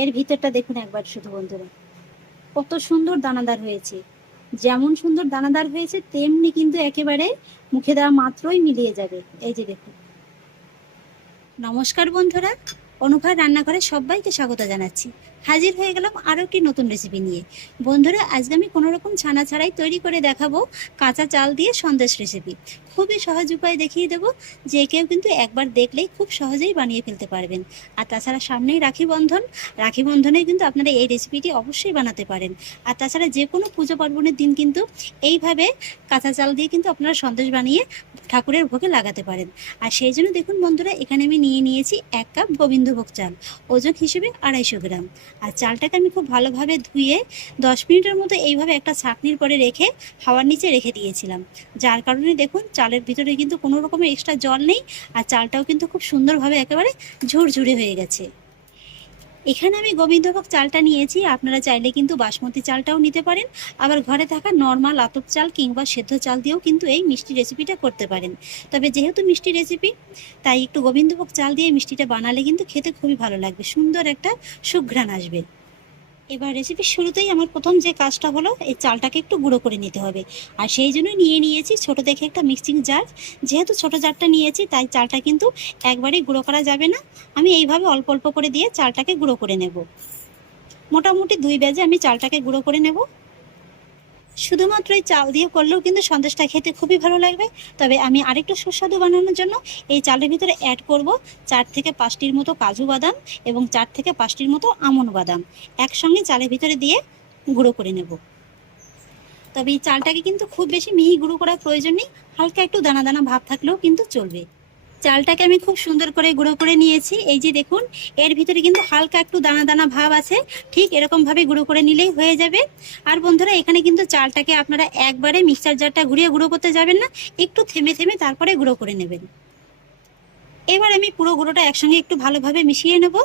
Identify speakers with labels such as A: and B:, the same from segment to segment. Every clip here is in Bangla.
A: এর ভিতরটা দেখুন একবার শুধু বন্ধুরা। কত সুন্দর দানাদার হয়েছে। যেমন সুন্দর দানাদার হয়েছে, তেমনি কিন্তু একেবারে মুখে দেওয়া মাত্রই মিলিয়ে যাবে। এই যে দেখুন। নমস্কার বন্ধুরা অনুভার রান্নাঘরে সবাইকে স্বাগত জানাচ্ছি। হাজির হয়ে গেলাম আরও একটি নতুন রেসিপি নিয়ে। বন্ধুরা, আজকে আমি কোনো রকম ছানা ছাড়াই তৈরি করে দেখাবো কাঁচা চাল দিয়ে সন্দেশ রেসিপি খুবই সহজ উপায় দেখিয়ে দেবো যে কেউ কিন্তু একবার দেখলেই খুব সহজেই বানিয়ে ফেলতে পারবেন। আর তাছাড়া সামনেই রাখি বন্ধন। রাখি বন্ধনে কিন্তু আপনারা এই রেসিপিটি অবশ্যই বানাতে পারেন। আর তাছাড়া যে কোনো পুজো পার্বণের দিন কিন্তু এইভাবে কাঁচা চাল দিয়ে কিন্তু আপনারা সন্দেশ বানিয়ে ঠাকুরের ভোগে লাগাতে পারেন। আর সেই জন্য দেখুন বন্ধুরা, এখানে আমি নিয়ে নিয়েছি এক কাপ গোবিন্দভোগ চাল, ওজন হিসেবে আড়াইশো গ্রাম। আর চালটাকে আমি খুব ভালোভাবে ধুয়ে দশ মিনিটের মতো এইভাবে একটা ছাঁকনির পরে রেখে হাওয়ার নিচে রেখে দিয়েছিলাম। যার কারণে দেখুন চালের ভিতরে কিন্তু কোনো রকমের এক্সট্রা জল নেই আর চালটাও কিন্তু খুব সুন্দরভাবে একেবারে ঝুরঝুরে হয়ে গেছে। এখানে আমি গোবিন্দভোগ চালটা নিয়েছি। আপনারা চাইলে কিন্তু বাসমতি চালটাও নিতে পারেন। আবার ঘরে থাকা নর্মাল আতপ চাল কিংবা সেদ্ধ চাল দিয়েও কিন্তু এই মিষ্টি রেসিপিটা করতে পারেন। তবে যেহেতু মিষ্টি রেসিপি তাই একটু গোবিন্দভোগ চাল দিয়ে মিষ্টিটা বানালে কিন্তু খেতে খুবই ভালো লাগবে। সুন্দর একটা সুঘ্রাণ আসবে। এবার রেসিপির শুরুতেই আমার প্রথম যে কাজটা হলো, এই চালটাকে একটু গুঁড়ো করে নিতে হবে। আর সেই জন্য নিয়ে নিয়েছি ছোট দেখে একটা মিক্সিং জার যেহেতু ছোট জারটা নিয়েছি, তাই চালটা কিন্তু একবারেই গুঁড়ো করা যাবে না। আমি এইভাবে অল্প অল্প করে দিয়ে চালটাকে গুঁড়ো করে নেব। মোটামুটি দুই বেজে আমি চালটাকে গুঁড়ো করে নেব। শুধুমাত্র এই চাল দিয়ে করলেও কিন্তু সন্দেশটা খেতে খুবই ভালো লাগবে। তবে আমি আরেকটু সুস্বাদু বানানোর জন্য এই চালের ভিতরে অ্যাড করব চার থেকে পাঁচটির মতো কাজু বাদাম এবং চার থেকে পাঁচটির মতো আমন বাদাম। একসঙ্গে চালের ভিতরে দিয়ে গুঁড়ো করে নেব। তবে এই চালটাকে কিন্তু খুব বেশি মিহি গুঁড়ো করার প্রয়োজন নেই, হালকা একটু দানা দানা ভাব থাকলেও কিন্তু চলবে। চালটাকে আমি খুব সুন্দর করে গুঁড়ো করে নিয়েছি। এই যে দেখুন, এর ভিতরে কিন্তু হালকা একটু দানা দানা ভাব আছে। ঠিক এরকম ভাবে গুঁড়ো করে নিলেই হয়ে যাবে। আর বন্ধুরা, এখানে কিন্তু চালটাকে আপনারা একবারে মিক্সার জারটা ঘুরিয়ে গুঁড়ো করতে যাবেন না। একটু থেমে থেমে তারপরে গুঁড়ো করে নেবেন। এবার আমি পুরো গুঁড়োটা একসঙ্গে একটু ভালোভাবে মিশিয়ে নেব।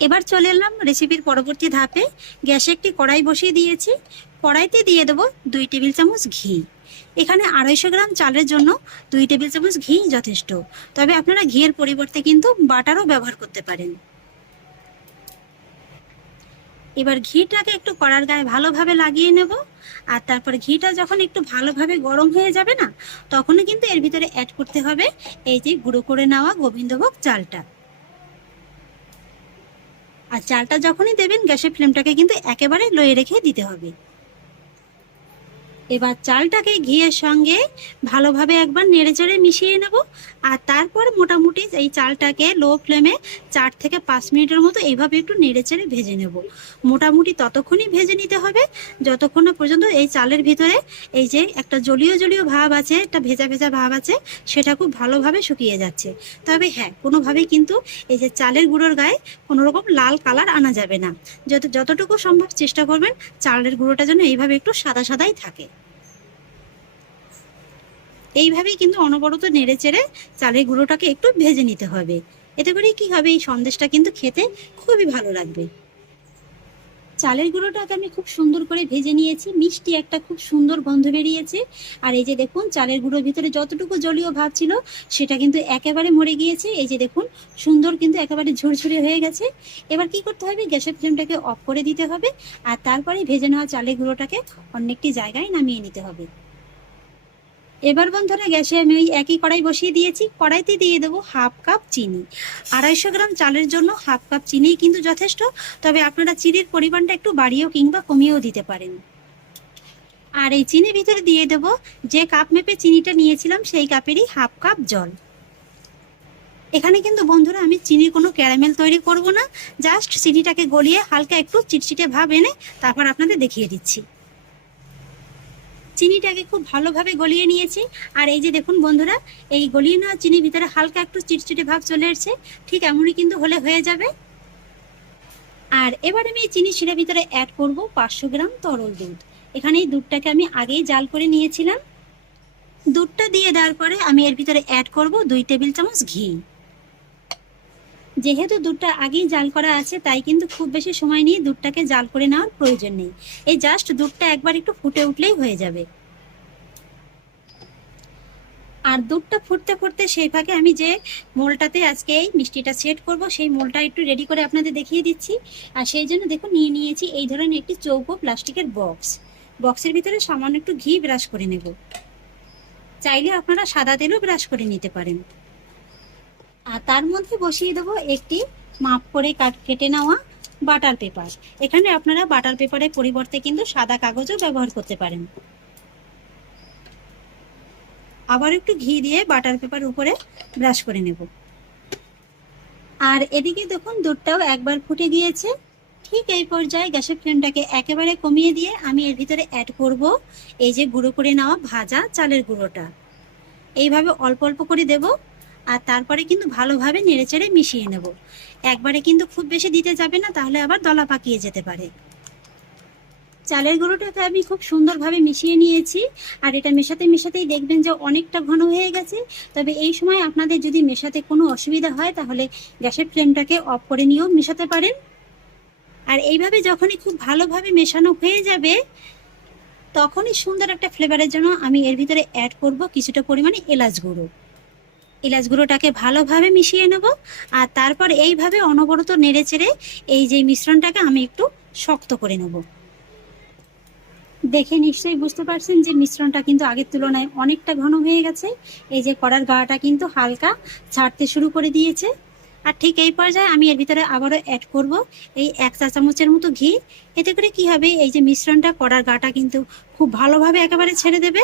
A: এবার চলে এলাম রেসিপির পরবর্তী ধাপে। গ্যাসে একটি কড়াই বসিয়ে দিয়েছি। কড়াইতে দিয়ে দেবো দুই টেবিল চামচ ঘি। এখানে আড়াইশো গ্রাম চালের জন্য দুই টেবিল চামচ ঘি যথেষ্ট। তবে আপনারা ঘিয়ের পরিবর্তে কিন্তু বাটারও ব্যবহার করতে পারেন। এবার ঘিটাকে একটু কড়ার গায়ে ভালোভাবে লাগিয়ে নেব। আর তারপর ঘিটা যখন একটু ভালোভাবে গরম হয়ে যাবে না, তখনই কিন্তু এর ভিতরে অ্যাড করতে হবে এই যে গুঁড়ো করে নেওয়া গোবিন্দভোগ চালটা। আর চালটা যখনই দেবেন, গ্যাসের ফ্লেমটাকে কিন্তু একেবারে লয়ে রেখে দিতে হবে। এবার চালটাকে ঘিয়ের সঙ্গে ভালোভাবে একবার নেড়েচেড়ে মিশিয়ে নেব। আর তারপর মোটামুটি এই চালটাকে লো ফ্লেমে চার থেকে পাঁচ মিনিটের মতো এইভাবে একটু নেড়েচেড়ে ভেজে নেব। মোটামুটি ততক্ষণই ভেজে নিতে হবে। যতক্ষণ না পর্যন্ত এই চালের ভিতরে এই যে একটা জলীয় জলীয় ভাব আছে, একটা ভেজা ভেজা ভাব আছে, সেটা খুব ভালোভাবে শুকিয়ে যাচ্ছে। তবে হ্যাঁ কোনোভাবেই কিন্তু এই যে চালের গুঁড়োর গায়ে কোনো রকম লাল কালার আনা যাবে না। যত, যতটুকু সম্ভব চেষ্টা করবেন চালের গুঁড়োটা যেন এইভাবে একটু সাদা সাদাই থাকে। এইভাবেই কিন্তু অনবরত নেড়ে চেড়ে চালের গুঁড়োটাকে একটু ভেজে নিতে হবে। এতে করে কি হবে? এই সন্দেশটা কিন্তু খেতে খুবই ভালো লাগবে। চালের গুঁড়োটাকে আমি খুব সুন্দর করে ভেজে নিয়েছি। মিষ্টি একটা খুব সুন্দর গন্ধ বেরিয়েছে। আর এই যে দেখুন, চালের গুঁড়োর ভিতরে যতটুকু জলীয় ভাব ছিল, সেটা কিন্তু একেবারে মরে গিয়েছে। এই যে দেখুন, সুন্দর কিন্তু একেবারে ঝরঝরে হয়ে গেছে। এবার কি করতে হবে? গ্যাসের ফ্লেমটাকে অফ করে দিতে হবে। আর তারপরে ভেজে নেওয়া চালের গুঁড়োটাকে অন্য একটি জায়গায় নামিয়ে নিতে হবে। এবার বন্ধুরা গ্যাসে আমি ওই একই কড়াই বসিয়ে দিয়েছি। কড়াইতে দিয়ে দেবো হাফ কাপ চিনি। আড়াইশো গ্রাম চালের জন্য হাফ কাপ চিনিই কিন্তু যথেষ্ট, তবে আপনারা চিনির পরিমাণটা একটু বাড়িয়েও কিংবা কমিয়েও দিতে পারেন। আর এই চিনির ভিতরে দিয়ে দেব যে কাপ মেপে চিনিটা নিয়েছিলাম, সেই কাপেরই হাফ কাপ জল। এখানে কিন্তু বন্ধুরা আমি চিনির কোনো ক্যারামেল তৈরি করব না, জাস্ট চিনিটাকে গলিয়ে হালকা একটু চিটচিটে ভাব এনে তারপর আপনাদের দেখিয়ে দিচ্ছি। চিনিটাকে খুব ভালোভাবে গলিয়ে নিয়েছি। আর এই যে দেখুন বন্ধুরা, এই গলিয়ে নেওয়া চিনির ভিতরে হালকা একটু চিটচিটে ভাব চলে এসছে ঠিক এমনই কিন্তু হলে হয়ে যাবে। আর এবার আমি এই চিনি শিরার ভিতরে অ্যাড করব পাঁচশো গ্রাম তরল দুধ। এখানে এই দুধটাকে আমি আগেই জাল করে নিয়েছিলাম। দুধটা দিয়ে দেওয়ার পরে আমি এর ভিতরে অ্যাড করব দুই টেবিল চামচ ঘি। যেহেতু দুধটা আগেই জাল করা আছে, তাই কিন্তু খুব বেশি সময় নিয়ে দুধটাকে জাল করে নেওয়ার প্রয়োজন নেই। এই জাস্ট দুধটা একবার একটু ফুটে উঠলেই হয়ে যাবে। আর দুধটা ফুটতে ফুটতে সেই ফাঁকে আমি যে মোলটাতে আজকে এই মিষ্টিটা সেট করব, সেই মোলটা একটু রেডি করে আপনাদের দেখিয়ে দিচ্ছি। আর সেই জন্য দেখুন, নিয়ে নিয়েছি এই ধরনের একটি চৌকো প্লাস্টিকের বক্স বক্সের ভিতরে সামান্য একটু ঘি ব্রাশ করে নেব। চাইলে আপনারা সাদা তেলও ব্রাশ করে নিতে পারেন। আর তার মধ্যে বসিয়ে দেবো একটি মাপ করে কাট কেটে নেওয়া বাটার পেপার। এখানে আপনারা বাটার পেপারের পরিবর্তে কিন্তু সাদা কাগজও ব্যবহার করতে পারেন। আবার একটু ঘি দিয়ে বাটার পেপার উপরে ব্রাশ করে নেব। আর এদিকে দেখুন, দুধটাও একবার ফুটে গিয়েছে। ঠিক এই পর্যায়ে গ্যাসের ফ্লেমটাকে একেবারে কমিয়ে দিয়ে আমি এর ভিতরে অ্যাড করব এই যে গুঁড়ো করে নেওয়া ভাজা চালের গুঁড়োটা। এইভাবে অল্প অল্প করে দেব। আর তারপরে কিন্তু ভালোভাবে নেড়েচেড়ে মিশিয়ে নেব। একবারে কিন্তু খুব বেশি দিতে যাবে না, তাহলে আবার দলা পাকিয়ে যেতে পারে। চালের গুঁড়োটাকে আমি খুব সুন্দরভাবে মিশিয়ে নিয়েছি, আর এটা মেশাতে মেশাতেই দেখবেন যে অনেকটা ঘন হয়ে গেছে। তবে এই সময় আপনাদের যদি মেশাতে কোনো অসুবিধা হয়, তাহলে গ্যাসের ফ্লেমটাকে অফ করে নিয়েও মেশাতে পারেন। আর এইভাবে যখনই খুব ভালোভাবে মেশানো হয়ে যাবে, তখনই সুন্দর একটা ফ্লেভারের জন্য আমি এর ভিতরে অ্যাড করব কিছুটা পরিমাণে এলাচ গুঁড়ো। এলাচ গুঁড়োটাকে ভালোভাবে মিশিয়ে নেব আর তারপর এইভাবে অনবরত নেড়ে চেড়ে এই যে মিশ্রণটাকে আমি একটু শক্ত করে নেব। দেখে নিশ্চয়ই বুঝতে পারছেন যে মিশ্রণটা কিন্তু আগের তুলনায় অনেকটা ঘন হয়ে গেছে। এই যে কড়ার গাটা কিন্তু হালকা ছাড়তে শুরু করে দিয়েছে। আর ঠিক এই পর্যায়ে আমি এর ভিতরে আবারও অ্যাড করব এই এক চা চামচের মতো ঘি। এতে করে কি হবে? এই যে মিশ্রণটা কড়ার গাটা কিন্তু খুব ভালোভাবে একেবারে ছেড়ে দেবে।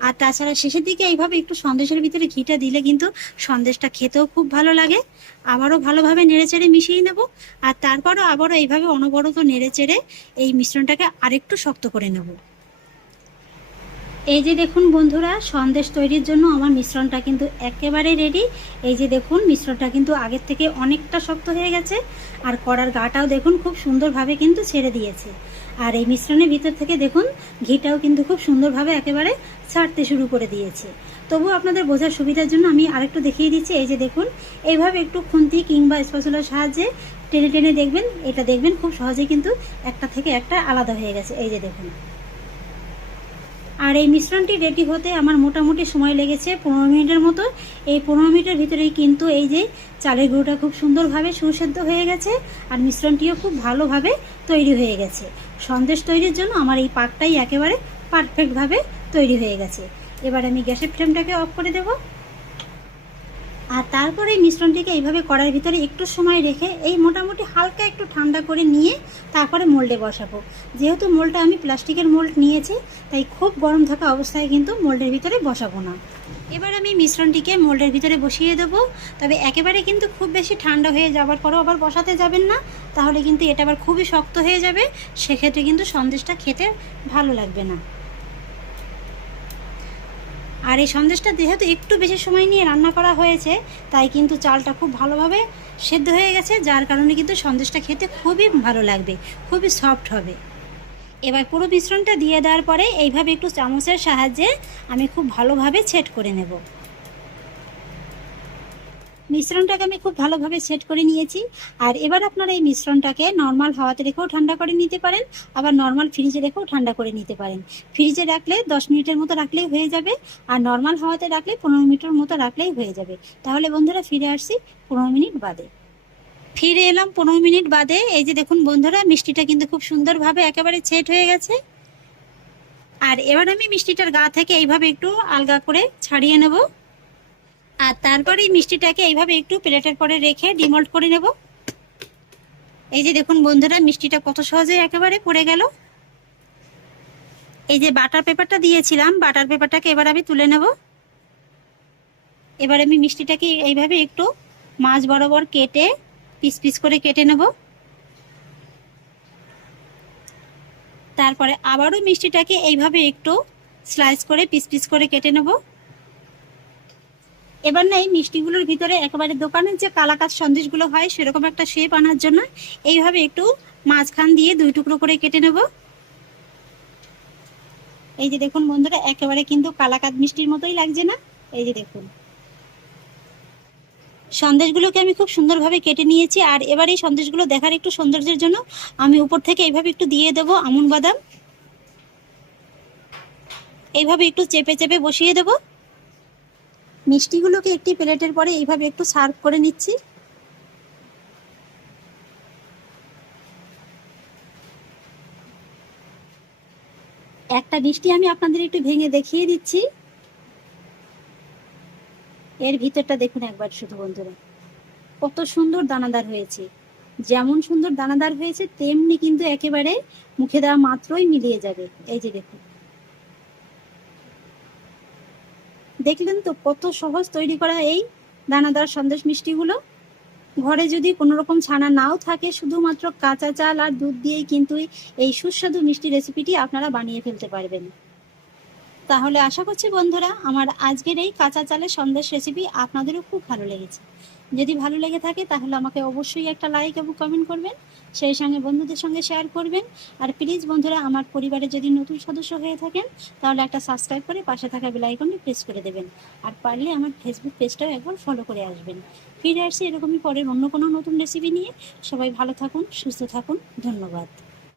A: আর তাছাড়া শেষের দিকে এইভাবে একটু সন্দেশের ভিতরে ঘিটা দিলে কিন্তু সন্দেশটা খেতেও খুব ভালো লাগে। আবারও ভালোভাবে নেড়েচেড়ে মিশিয়ে নেব। আর তারপরও আবারও এইভাবে অনবরত নেড়েচেড়ে এই মিশ্রণটাকে আরেকটু শক্ত করে নেব। এই যে দেখুন বন্ধুরা, সন্দেশ তৈরির জন্য আমার মিশ্রণটা কিন্তু একেবারে রেডি এই যে দেখুন, মিশ্রণটা কিন্তু আগের থেকে অনেকটা শক্ত হয়ে গেছে। আর কড়ার গাটাও দেখুন খুব সুন্দরভাবে কিন্তু ছেড়ে দিয়েছে। আর এই মিশ্রণের ভিতর থেকে দেখুন, ঘিটাও কিন্তু খুব সুন্দরভাবে একেবারে ছাড়তে শুরু করে দিয়েছে। তবু আপনাদের বোঝার সুবিধার জন্য আমি আরেকটু দেখিয়ে দিচ্ছি, এই যে দেখুন, এইভাবে একটু খুন্তি কিংবা স্পেশালার সাহায্যে টেনে টেনে দেখবেন, এটা দেখবেন খুব সহজে কিন্তু একটা থেকে একটা আলাদা হয়ে গেছে। এই যে দেখুন। আর এই মিশ্রণটি রেডি হতে আমার মোটামুটি সময় লেগেছে পনেরো মিনিটের মতো। এই পনেরো মিনিটের ভিতরেই কিন্তু এই যে চালের গুঁড়োটা খুব সুন্দরভাবে সুসেদ্ধ হয়ে গেছে আর মিশ্রণটিও খুব ভালোভাবে তৈরি হয়ে গেছে। সন্দেশ তৈরির জন্য আমার এই পাকটাই একেবারে পারফেক্টভাবে তৈরি হয়ে গেছে। এবার আমি গ্যাসের ফ্লেমটাকে অফ করে দেব। আর তারপরে এই মিশ্রণটিকে এইভাবে কড়ার ভিতরে একটু সময় রেখে এই মোটামুটি হালকা একটু ঠান্ডা করে নিয়ে তারপরে মোল্ডে বসাবো। যেহেতু মোল্ডটা আমি প্লাস্টিকের মোল্ড নিয়েছি, তাই খুব গরম থাকা অবস্থায় কিন্তু মোল্ডের ভিতরে বসাবো না। এবার আমি মিশ্রণটিকে মোল্ডের ভিতরে বসিয়ে দেবো। তবে একেবারে কিন্তু খুব বেশি ঠান্ডা হয়ে যাওয়ার পরেও আবার বসাতে যাবেন না, তাহলে কিন্তু এটা আবার খুবই শক্ত হয়ে যাবে। সেক্ষেত্রে কিন্তু সন্দেশটা খেতে ভালো লাগবে না। আর এই সন্দেশটা যেহেতু একটু বেশি সময় নিয়ে রান্না করা হয়েছে, তাই কিন্তু চালটা খুব ভালোভাবে সেদ্ধ হয়ে গেছে, যার কারণে কিন্তু সন্দেশটা খেতে খুবই ভালো লাগবে, খুবই সফট হবে। এবার পুরো মিশ্রণটা দিয়ে দেওয়ার পরে এইভাবে একটু চামচের সাহায্যে আমি খুব ভালোভাবে ছেট করে নেব। মিশ্রণটাকে আমি খুব ভালোভাবে সেট করে নিয়েছি। আর এবার আপনারা এই মিশ্রণটাকে নর্মাল হাওয়াতে রেখেও ঠান্ডা করে নিতে পারেন, আবার নর্মাল ফ্রিজে রেখেও ঠান্ডা করে নিতে পারেন। ফ্রিজে রাখলে দশ মিনিটের মতো রাখলেই হয়ে যাবে, আর নর্মাল হাওয়াতে রাখলে পনেরো মিনিটের মতো রাখলেই হয়ে যাবে। তাহলে বন্ধুরা ফিরে আসছি পনেরো মিনিট বাদে। ফিরে এলাম পনেরো মিনিট বাদে। এই যে দেখুন বন্ধুরা, মিষ্টিটা কিন্তু খুব সুন্দরভাবে একেবারে সেট হয়ে গেছে। আর এবার আমি মিষ্টিটার গা থেকে এইভাবে একটু আলগা করে ছাড়িয়ে নেব। আর তারপরে এই মিষ্টিটাকে এইভাবে একটু প্লেটের পরে রেখে ডিমল্ট করে নেব। এই যে দেখুন বন্ধুরা, মিষ্টিটা কত সহজে একেবারে পড়ে গেল। এই যে বাটার পেপারটা দিয়েছিলাম, বাটার পেপারটাকে এবার আমি তুলে নেব। এবার আমি মিষ্টিটাকে এইভাবে একটু মাছ বরাবর কেটে, পিস পিস করে কেটে নেব। তারপরে আবারও মিষ্টিটাকে এইভাবে একটু স্লাইস করে, পিস পিস করে কেটে নেব। এবার না এই মিষ্টিগুলোর ভিতরে একেবারে দোকানের যে কালাকাত সন্দেশগুলো হয়, সেরকম একটা শেপ আনার জন্য এইভাবে একটু মাঝখান দিয়ে দুই টুকরো করে কেটে নেব। এই যে দেখুন বন্ধুরা, একেবারে কিন্তু কালাকাত মিষ্টির মতোই লাগছে না। এই যে দেখুন। সন্দেশগুলোকে আমি খুব সুন্দরভাবে কেটে নিয়েছি, আর এবার এই সন্দেশগুলো দেখার একটু সৌন্দর্যের জন্য আমি উপর থেকে এইভাবে একটু দিয়ে দেব আমন বাদাম। এইভাবে একটু চেপে চেপে বসিয়ে দেব। মিষ্টিগুলোকে একটি প্লেটের পরে এইভাবে একটু সার্ভ করে নিচ্ছি। একটা মিষ্টি আমি আপনাদের একটু ভেঙে দেখিয়ে দিচ্ছি। এর ভিতরটা দেখুন একবার শুধু বন্ধুরা। কত সুন্দর দানাদার হয়েছে। যেমন সুন্দর দানাদার হয়েছে, তেমনি কিন্তু একেবারে মুখে দেওয়া মাত্রই মিলিয়ে যাবে। এই যে দেখুন। দেখলেন তো কত সহজ তৈরি করা এই দানাদার সন্দেশ মিষ্টিগুলো? ঘরে যদি কোনো রকম ছানা নাও থাকে, শুধুমাত্র কাঁচা চাল আর দুধ দিয়েই কিন্তু এই সুস্বাদু মিষ্টি রেসিপিটি আপনারা বানিয়ে ফেলতে পারবেন। তাহলে আশা করছি বন্ধুরা, আমার আজকের এই কাঁচা চালের সন্দেশ রেসিপি আপনাদেরও খুব ভালো লেগেছে। যদি ভালো লেগে থাকে, তাহলে আমাকে অবশ্যই একটা লাইক এবং কমেন্ট করবেন, সেই সঙ্গে বন্ধুদের সঙ্গে শেয়ার করবেন। আর প্লিজ বন্ধুরা, আমার পরিবারে যদি নতুন সদস্য হয়ে থাকেন, তাহলে একটা সাবস্ক্রাইব করে পাশে থাকা বেল আইকনটি প্রেস করে দেবেন। আর পারলে আমার ফেসবুক পেজটাও একবার ফলো করে আসবেন। ফিরে আসছি এরকমই পরের অন্য কোনো নতুন রেসিপি নিয়ে। সবাই ভালো থাকুন, সুস্থ থাকুন, ধন্যবাদ।